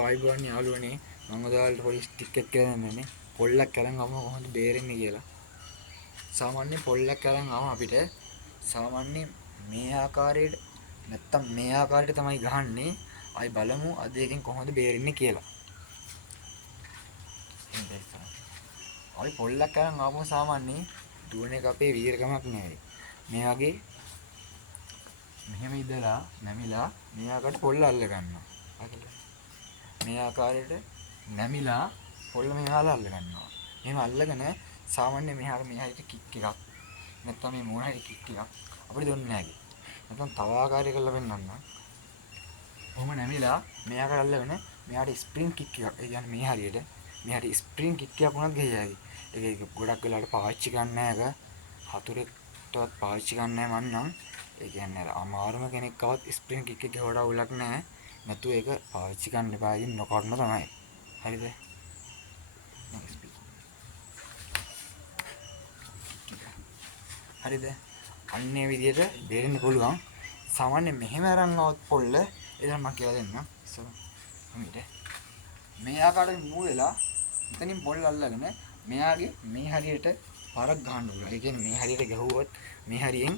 ආයිබෝන් යාළුවනේ මම ඔයාලට පොඩි ටික් එකක් කියලා දෙන්නනේ පොල්ලක් අරන් ආවම කොහොමද බේරෙන්නේ කියලා. සාමාන්‍ය පොල්ලක් අරන් ආවම අපිට සාමාන්‍ය මේ ආකාරයට නැත්තම් මේ ආකාරයට තමයි ගහන්නේ. ආයි බලමු අද එකෙන් කොහොමද බේරෙන්නේ කියලා. ආයි පොල්ලක් අරන් ආවම සාමාන්‍ය දුවන එක අපේ වීරකමක් නෙවෙයි. මේ වගේ මෙහෙම ඉඳලා නැමිලා මේ ආකාරයට පොල්ල අල්ල ගන්නවා. මේ ආකාරයට නැමිලා පොල්ල මෙහාට අල්ල ගන්නවා. එහෙම අල්ලගෙන සාමාන්‍ය මෙහාට කික් එකක් නැත්නම් මේ මොන හරි කික් එකක් අපිට දුන්නේ නැහැ. නැත්නම් තව ආකාරයක කරලා පෙන්නන්න. කොහොම නැමිලා මෙහාට අල්ලගෙන මෙහාට ස්ප්‍රින්ග් කික් එකක්. ඒ කියන්නේ මේ හරියට මෙහාට ස්ප්‍රින්ග් කික් එකක් උනත් ගියයි. ඒක ගොඩක් වෙලාවට පාවිච්චි ගන්න නැහැ. හතුරෙක්ටවත් පාවිච්චි ගන්න නැහැ මන්නම්. ඒ කියන්නේ අමාරුම කෙනෙක් ආවත් ස්ප්‍රින්ග් කික් එක වඩා උලක් නැහැ. නැතු ඒක පාවිච්චි ගන්න එපා. ඉතින් නොකරන තමයි. හරිද? හරිද? අන්නේ විදියට බේරෙන්න පුළුවන්. සාමාන්‍ය මෙහෙම අරන් આવත් පොල්ල එදන් මම කියලා දෙන්නම්. ඉස්සර මේ ආකාරයෙන් මූ වෙලා එතනින් පොල් අල්ලගෙන මෙයාගේ මේ හරියට පාරක් ගහන්න ඕන. ඒ කියන්නේ මේ හරියට ගහුවොත් මේ හරියෙන්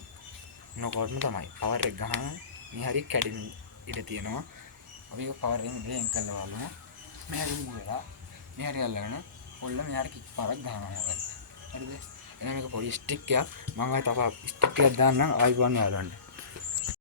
නොකරන තමයි. පවර් එක ගහන මේ හරිය කැඩෙන්න ඉඩ තියෙනවා. අපි ඒක පවර් එකෙන් බ්‍රේන් කරලා බලමු. මෙහෙම මූ වෙලා මේ හරිය අල්ලගෙන පොල්ල මෙයාට කික් පාරක් ගහනවා. හරිද? එහෙනම් මේක පොඩි ස්ටික් එකක්. මම ආයෙ තව ස්ටික් එකක් දාන්නම් ආයිබෝන් යාළුවන්ට.